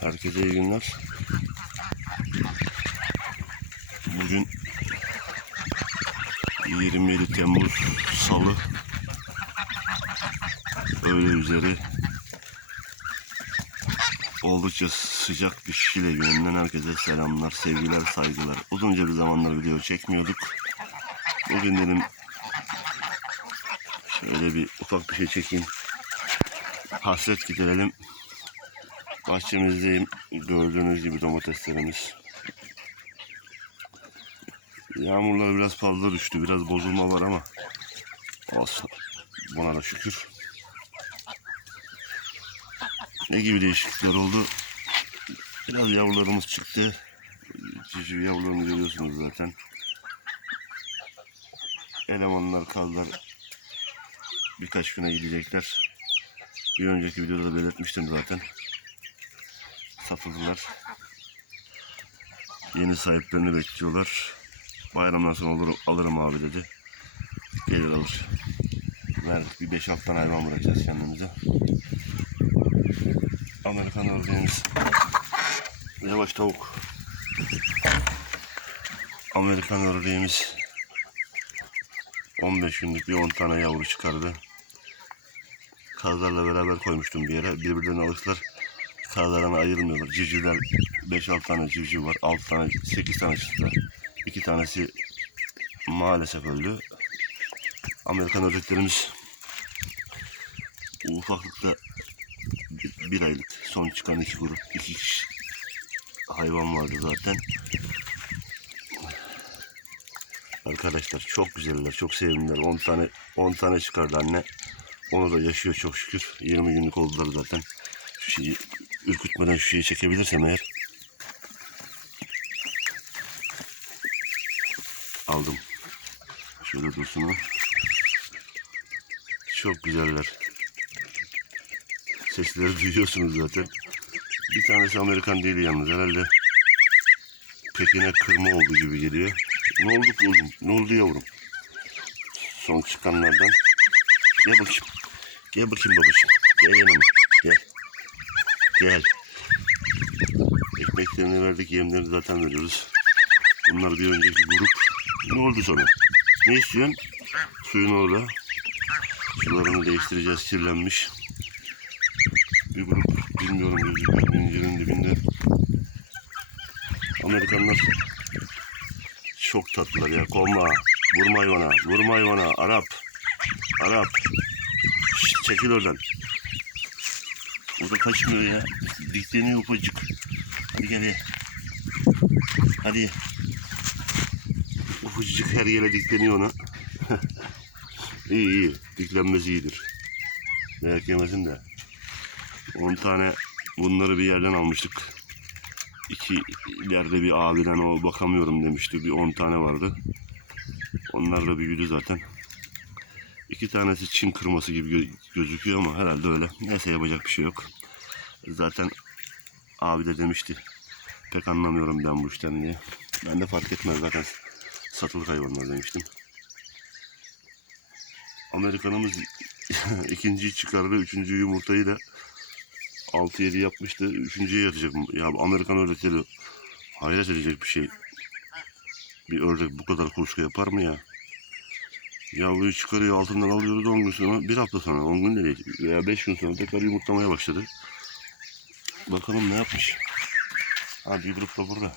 Herkese iyi günler. Bugün 27 Temmuz Salı. Öğle üzeri oldukça sıcak bir Şile gününden herkese selamlar, sevgiler, saygılar. Uzunca bir zamanlar video çekmiyorduk. Bugün dedim şöyle bir ufak bir şey çekeyim. Hasret giderelim. Bahçemizdeyim. Gördüğünüz gibi domateslerimiz. Yağmurlar biraz fazla düştü. Biraz bozulma var ama olsun. Buna da şükür. Ne gibi değişiklikler oldu? Biraz yavrularımız çıktı. Civciv yavrularını görüyorsunuz zaten. Elemanlar kaldılar. Birkaç güne gidecekler. Bir önceki videoda da belirtmiştim zaten. Satıldılar. Yeni sahiplerini bekliyorlar. Bayramdan sonra olur, alırım abi dedi. Gelir alır. Verdik bir 5-6 tane hayvan bırakacağız kendimize. Amerikan ördeğimiz. Yavaş tavuk. Amerikan ördeğimiz 15 günlük bir 10 tane yavru çıkardı. Kazlarla beraber koymuştum bir yere. Birbirlerine alıştılar. Kazlarını ayırmıyorlar. Civcivler 5-6 tane civciv var. 6 tane, 8 tane çıktılar. 2 tanesi maalesef öldü. Amerikan ördeklerimiz ufaklıkta bir aylık son çıkan iki grup. iki kişi hayvan vardı zaten. Arkadaşlar çok güzeller, çok sevimliler. 10 tane 10 tane çıkardı anne. Onu da yaşıyor çok şükür. 20 günlük oldular zaten. Şeyi ürkütmeden şu şeyi çekebilirsem eğer. Aldım. Şöyle dursun o. Çok güzeller. Sesleri duyuyorsunuz zaten. Bir tanesi Amerikan değil yalnız herhalde. Pekine kırma oldu gibi geliyor. Ne oldu oğlum? Ne oldu yavrum? Son çıkanlardan. Gel bakayım. Gel bakayım babacığım. Gel yanıma. Gel. Gel. Ekmeklerini verdik, yemlerini zaten veriyoruz. Bunlar bir önceki grup. Ne oldu sana? Ne istiyorsun? Suyun orada. Sularını değiştireceğiz, kirlenmiş. Bir grup, bilmiyorum gözüküyor zincirin dibinde. Amerikanlar çok tatlılar ya. Kolma, vurma hayvana, vurma hayvana. Arap, Arap. Şşt, çekil oradan. O da kaçmıyor ya. Dikleniyor ufacık. Hadi gel ye. Hadi. Ufacık her yere dikleniyor ona. iyi iyi. Diklenmesi iyidir. Dayak yemesin de. 10 tane bunları bir yerden almıştık. İki yerde bir abiden o bakamıyorum demişti. Bir 10 tane vardı. Onlar da büyüdü zaten. İki tanesi Çin kırması gibi gö- gözüküyor ama herhalde öyle. Neyse yapacak bir şey yok. Zaten abi de demişti. Pek anlamıyorum ben bu işten diye. Ben de fark etmez zaten satılık hayvanlar demiştim. Amerikanımız ikinciyi çıkardı. Üçüncü yumurtayı da 6-7 yapmıştı. Üçüncüye yatacak. Ya Amerikan ördekleri hayret edecek bir şey. Bir ördek bu kadar kuluçka yapar mı ya? Yavruyu çıkarıyor altından alıyoruz 10 gün sonra bir hafta sonra 10 gün de değil veya 5 gün sonra tekrar yumurtlamaya başladı. Bakalım ne yapmış. Ha bir grup da burada.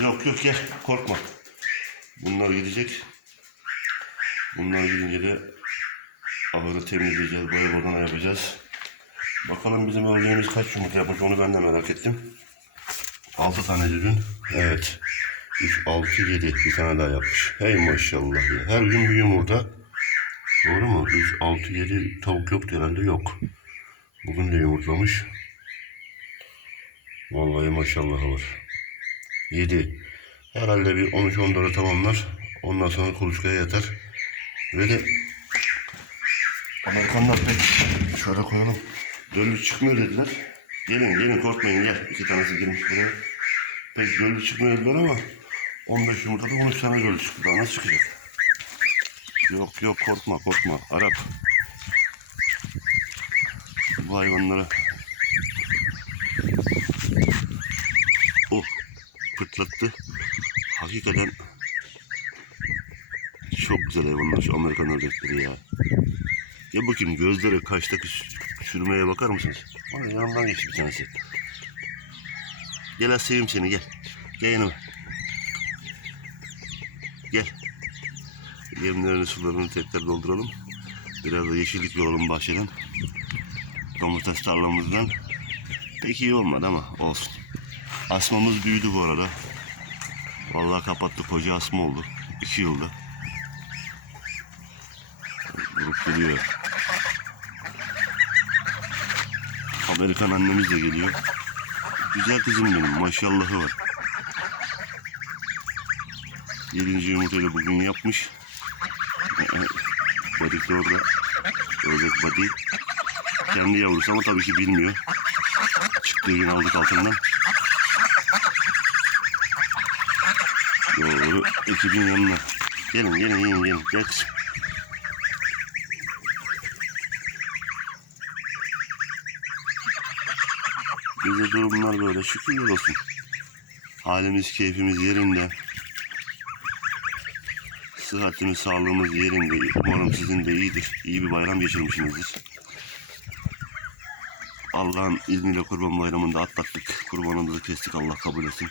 Yok yok gel korkma. Bunlar gidecek. Bunlar gidince de ahırı temizleyeceğiz, boya badana yapacağız. Bakalım bizim örneğimiz kaç yumurta yapmış onu ben de merak ettim. 6 tane dün. Evet. 3, 6, 7. Bir tane daha yapmış. Hey maşallah ya. Her gün bir yumurta. Doğru mu? 3, 6, 7 tavuk yoktu herhalde yok. Bugün de yumurtlamış. Vallahi maşallah var. 7. Herhalde bir 13-14'e tamamlar. Ondan sonra kuluçkaya yatar. Ve de Amerikanlar pek şöyle koyalım. Döllü çıkmıyor dediler. Gelin gelin korkmayın gel. İki tanesi girmiş buraya. Pek döllü çıkmıyor dediler ama 15 yumurtada 13 tane döllü çıktı. Daha nasıl çıkacak? Yok yok korkma korkma. Arap. bu hayvanlara. Oh pırtlattı. Hakikaten çok güzel hayvanlar şu Amerikan ördekleri ya. Ya bakayım gözleri kaçtaki sü- sürmeye bakar mısınız? Ay yanımdan geçti bir tanesi. Gel seveyim seni gel. Gel yanıma. Gel. Yemlerini sularını tekrar dolduralım. Biraz da yeşillik yolalım bahçeden. Domates tarlamızdan. Pek iyi olmadı ama olsun. Asmamız büyüdü bu arada. Vallahi kapattı koca asma oldu. İki yılda. Grup geliyor. Amerikan annemiz de geliyor. Güzel kızım benim maşallahı var. Yedinci yumurtayla bugün yapmış. Böbrek de orada. Böbrek body. Kendi yavrusu ama tabii ki bilmiyor. Çıktığı gün aldık altından. Doğru ekibin yanına. Gelin gelin gelin gelin. Gel kızım. Bize durumlar böyle şükürler olsun. Halimiz keyfimiz yerinde. Sıhhatimiz sağlığımız yerinde. Umarım sizin de iyidir. İyi bir bayram geçirmişsinizdir. Allah'ın izniyle kurban bayramında atlattık. Kurbanımızı kestik Allah kabul etsin.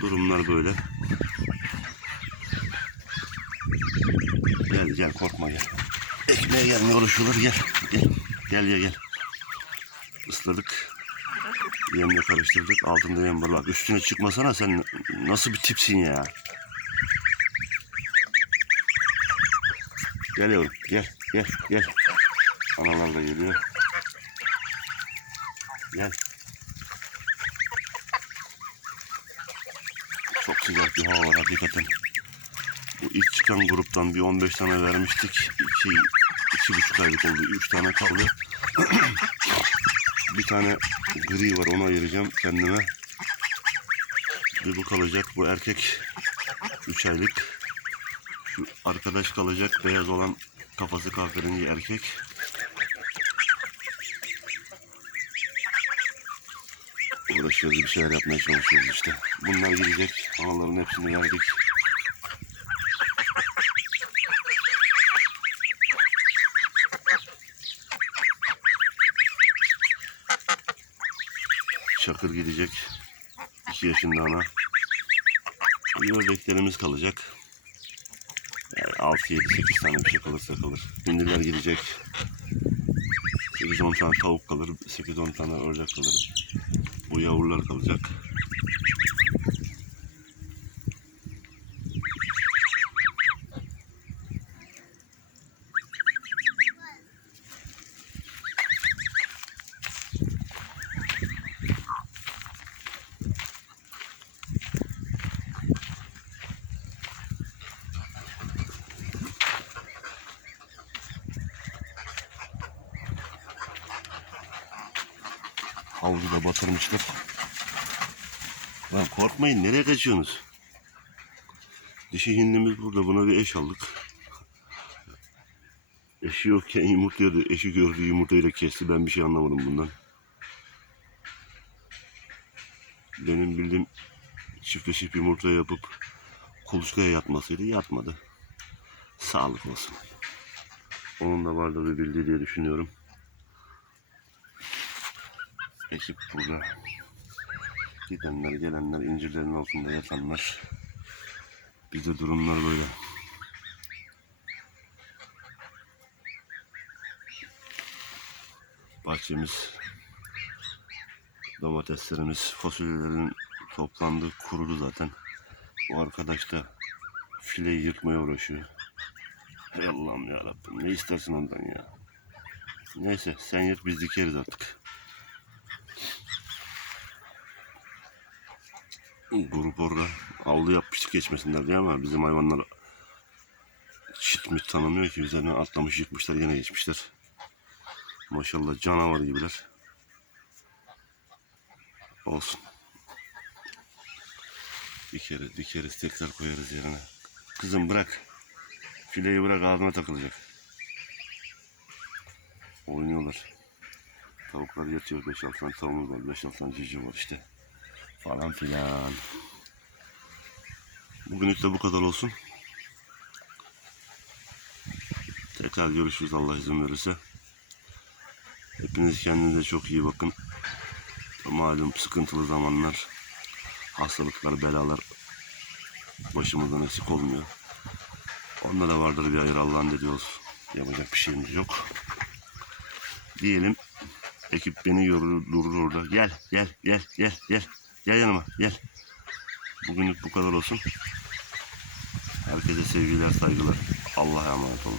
Durumlar böyle. Gel gel korkma gel. Ekmeğe gel ne uğraşılır gel. Gel gel gel gel. Isladık. Yemle karıştırdık. Altında yem var. Bak üstüne çıkmasana sen nasıl bir tipsin ya. Gel yavrum gel gel gel. Analar da geliyor. Gel. Çok sıcak bir hava var hakikaten. Bu ilk çıkan gruptan bir 15 tane vermiştik. İki, iki buçuk aylık oldu. Üç tane kaldı. bir tane gri var onu ayıracağım kendime. Bir bu kalacak. Bu erkek 3 aylık. Şu arkadaş kalacak. Beyaz olan kafası kahverengi erkek. Uğraşıyoruz bir şeyler yapmaya çalışıyoruz işte. Bunlar gidecek. Anaların hepsini verdik. Çakır gidecek. 2 yaşında ana. Ördeklerimiz kalacak. Yani 6, 7, 8 tane bir şey kalırsa kalır. Hindiler gidecek. 8-10 tane tavuk kalır. 8-10 tane ördek kalır. Bu yavrular kalacak. Havuzu da batırmışlar. Lan korkmayın nereye kaçıyorsunuz? Dişi hindimiz burada buna bir eş aldık. Eşi yokken yumurtluyordu. Eşi gördüğü yumurtayla kesti. Ben bir şey anlamadım bundan. Benim bildiğim çiftleşip yumurta yapıp kuluçkaya yatmasıydı. Yatmadı. Sağlık olsun. Onun da vardır bir bildiği diye düşünüyorum. Ekip burada. Gidenler, gelenler, incirlerin altında yatanlar. Bizde durumlar böyle. Bahçemiz, domateslerimiz, fasulyelerin toplandı, kurudu zaten. Bu arkadaş da fileyi yırtmaya uğraşıyor. Hey Allah'ım ya Rabbim ne istersin ondan ya. Neyse sen yırt biz dikeriz artık. Grup orada avlu yapmıştık geçmesinler diye ama bizim hayvanlar çit mi tanımıyor ki üzerine atlamış yıkmışlar yine geçmişler. Maşallah canavar gibiler. Olsun. Dikeriz, dikeriz tekrar koyarız yerine. Kızım bırak. Fileyi bırak ağzına takılacak. Oynuyorlar. Tavuklar yatıyor 5-6 tane tavuğumuz var. 5-6 tane cici var işte. Falan filan. Bugünlük de bu kadar olsun. Tekrar görüşürüz Allah izin verirse. Hepiniz kendinize çok iyi bakın. Malum sıkıntılı zamanlar, hastalıklar, belalar başımızdan eksik olmuyor. Onda da vardır bir hayır Allah'ın dediği olsun. Yapacak bir şeyimiz yok. Diyelim ekip beni yorur, durur orada. Gel, gel, gel, gel, gel. Gel yanıma, gel. Bugünlük bu kadar olsun. Herkese sevgiler, saygılar. Allah'a emanet olun.